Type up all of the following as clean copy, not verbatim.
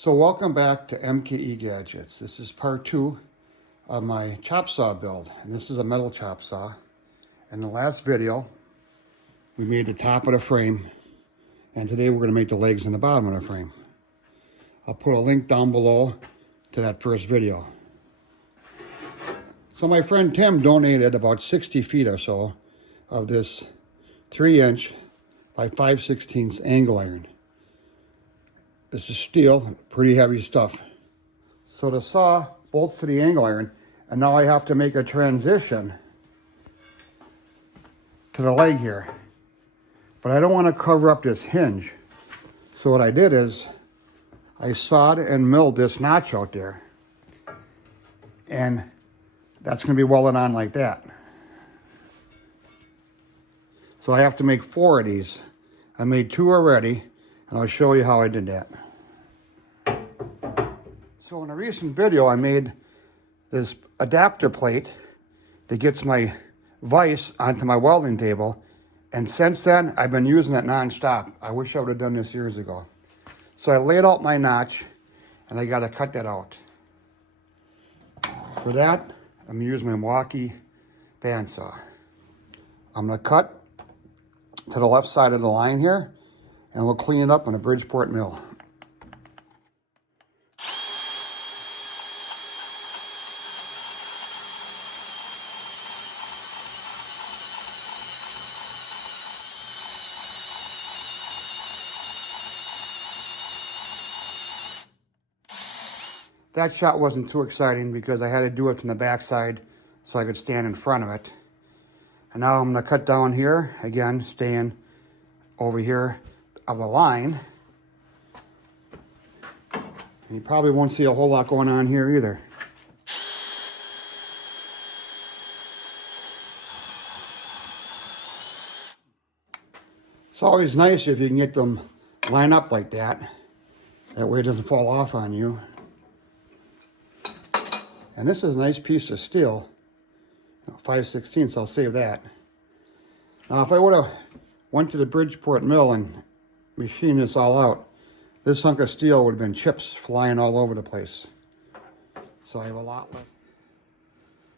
So welcome back to MKE Gadgets. This is part 2 of my chop saw build, and this is a metal chop saw. In the last video, we made the top of the frame, and today we're going to make the legs and the bottom of the frame. I'll put a link down below to that first video. So my friend Tim donated about 60 feet or so of this 3-inch by 5/16 angle iron. This is steel, pretty heavy stuff. So the saw bolts to the angle iron, and now I have to make a transition to the leg here. But I don't want to cover up this hinge. So what I did is I sawed and milled this notch out there. And that's going to be welded on like that. So I have to make 4 of these. I made 2 already, and I'll show you how I did that. So in a recent video, I made this adapter plate that gets my vise onto my welding table. And since then, I've been using it non-stop. I wish I would have done this years ago. So I laid out my notch, and I got to cut that out. For that, I'm going to use my Milwaukee bandsaw. I'm going to cut to the left side of the line here, and we'll clean it up in a Bridgeport mill. That shot wasn't too exciting because I had to do it from the back side so I could stand in front of it. And now I'm going to cut down here, again, staying over here of the line. And you probably won't see a whole lot going on here either. It's always nice if you can get them line up like that. That way it doesn't fall off on you. And this is a nice piece of steel, 5/16, I'll save that. Now, if I would have went to the Bridgeport mill and machined this all out, this hunk of steel would have been chips flying all over the place. So I have a lot less.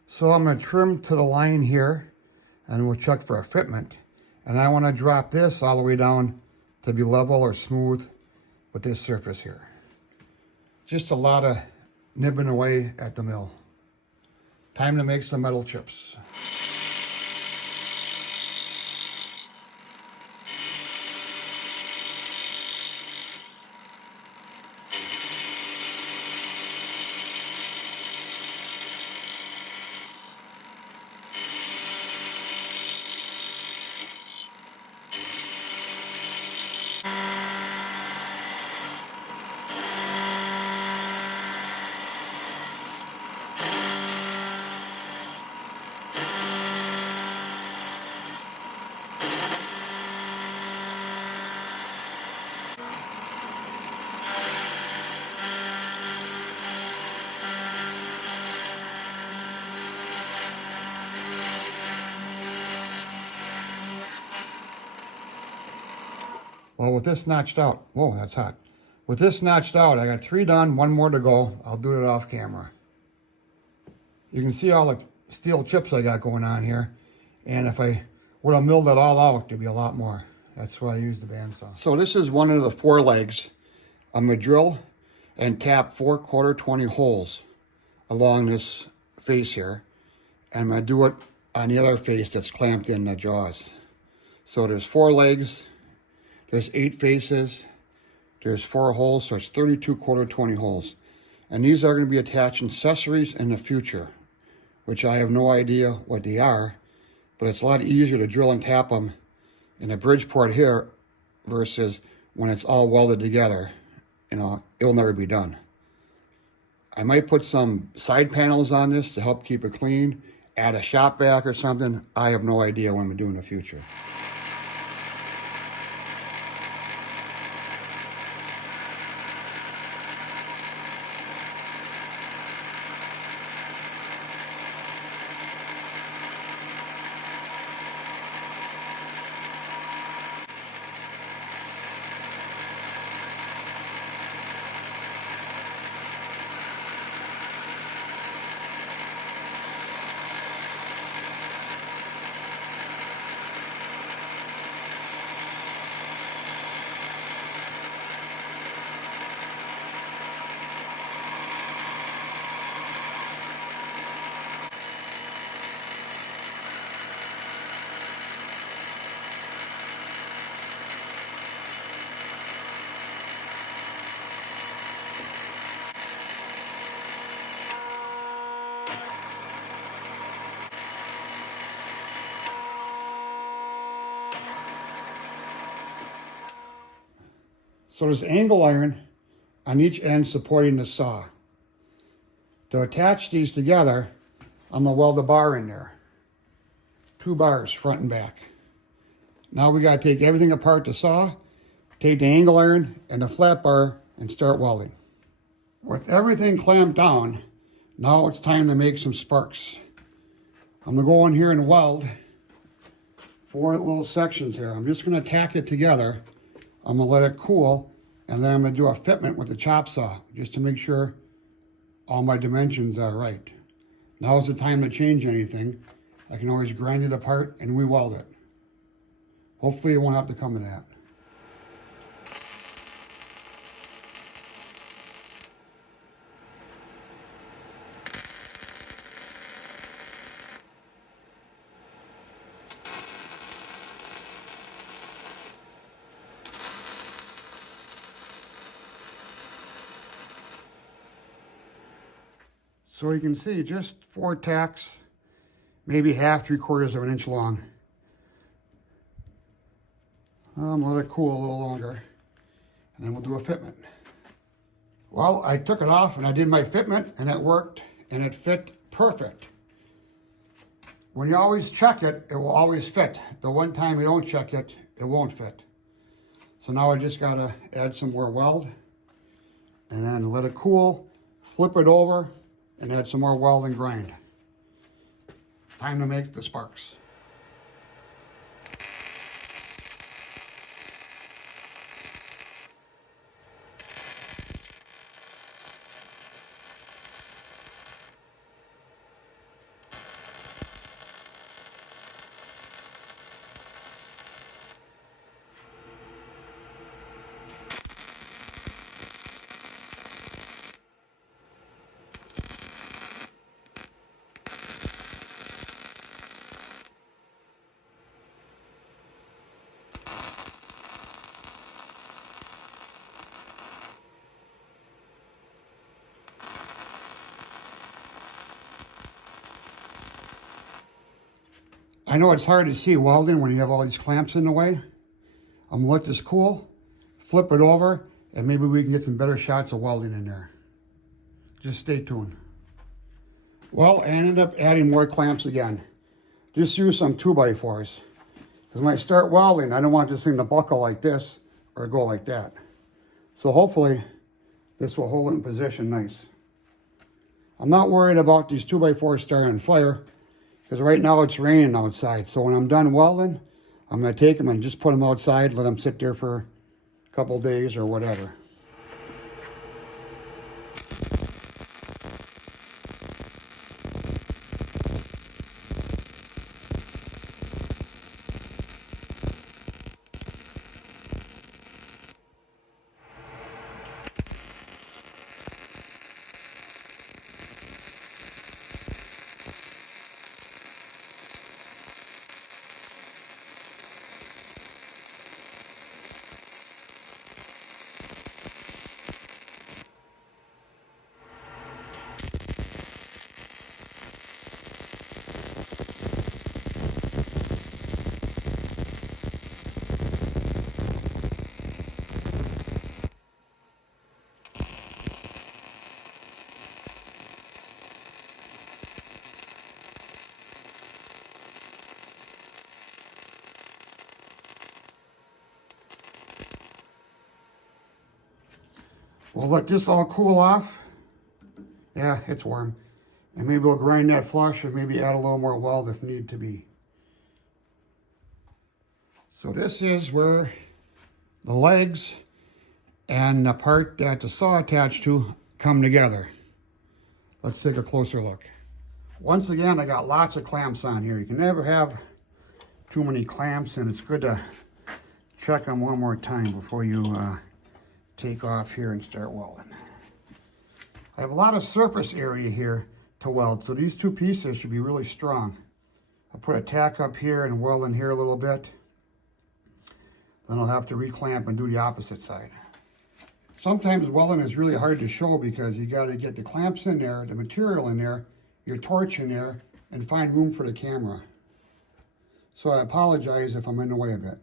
So I'm going to trim to the line here, and we'll check for a fitment. And I want to drop this all the way down to be level or smooth with this surface here. Just a lot of nibbing away at the mill. Time to make some metal chips. Well, with this notched out, whoa, that's hot. With this notched out, I got 3 done, 1 more to go. I'll do it off camera. You can see all the steel chips I got going on here. And if I would have milled it all out, there'd be a lot more. That's why I used the bandsaw. So this is one of the 4 legs. I'm gonna drill and tap 4 1/4 holes along this face here. And I'm gonna do it on the other face that's clamped in the jaws. So there's 4 legs. There's 8 faces, there's 4 holes, so it's 32 1/4 holes. And these are going to be attached accessories in the future, which I have no idea what they are, but it's a lot easier to drill and tap them in a Bridgeport here versus when it's all welded together. You know, it'll never be done. I might put some side panels on this to help keep it clean, add a shop vac or something. I have no idea what I'm going to do in the future. So there's angle iron on each end supporting the saw. To attach these together, I'm going to weld a bar in there. 2 bars, front and back. Now we got to take everything apart the saw, take the angle iron and the flat bar and start welding. With everything clamped down, now it's time to make some sparks. I'm going to go in here and weld 4 little sections here. I'm just going to tack it together. I'm going to let it cool, and then I'm going to do a fitment with the chop saw just to make sure all my dimensions are right. Now is the time to change anything. I can always grind it apart and re-weld it. Hopefully it won't have to come to that. So you can see just 4 tacks, maybe half, 3/4 of an inch long. Let it cool a little longer, and then we'll do a fitment. Well, I took it off and I did my fitment, and it worked, and it fit perfect. When you always check it, it will always fit. The one time you don't check it, it won't fit. So now I just gotta add some more weld, and then let it cool, flip it over, and add some more weld and grind. Time to make the sparks. I know it's hard to see welding when you have all these clamps in the way. I'm gonna let this cool, flip it over, and maybe we can get some better shots of welding in there. Just stay tuned. Well, I ended up adding more clamps again. Just use some 2x4s. Because when I start welding, I don't want this thing to buckle like this or go like that. So hopefully this will hold it in position nice. I'm not worried about these 2x4s starting on fire, because right now it's raining outside. So when I'm done welding, I'm going to take them and just put them outside, let them sit there for a couple days or whatever. We'll let this all cool off. Yeah, it's warm. And maybe we'll grind that flush or maybe add a little more weld if need to be. So this is where the legs and the part that the saw attached to come together. Let's take a closer look. Once again, I got lots of clamps on here. You can never have too many clamps, and it's good to check them one more time before you take off here and start welding. I have a lot of surface area here to weld, so these 2 pieces should be really strong. I'll put a tack up here and weld in here a little bit. Then I'll have to reclamp and do the opposite side. Sometimes welding is really hard to show because you got to get the clamps in there, the material in there, your torch in there, and find room for the camera. So I apologize if I'm in the way a bit.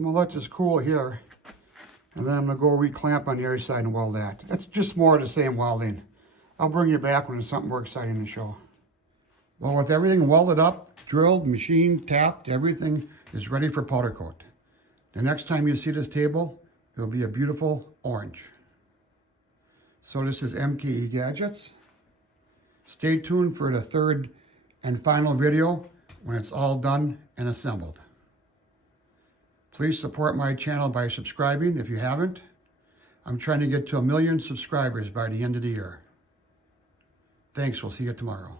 I'm gonna let this cool here, and then I'm gonna go reclamp on the other side and weld that. That's just more of the same welding. I'll bring you back when there's something more exciting to show. Well, with everything welded up, drilled, machined, tapped, everything is ready for powder coat. The next time you see this table, it'll be a beautiful orange. So this is MKE Gadgets. Stay tuned for the third and final video when it's all done and assembled. Please support my channel by subscribing if you haven't. I'm trying to get to 1 million subscribers by the end of the year. Thanks, we'll see you tomorrow.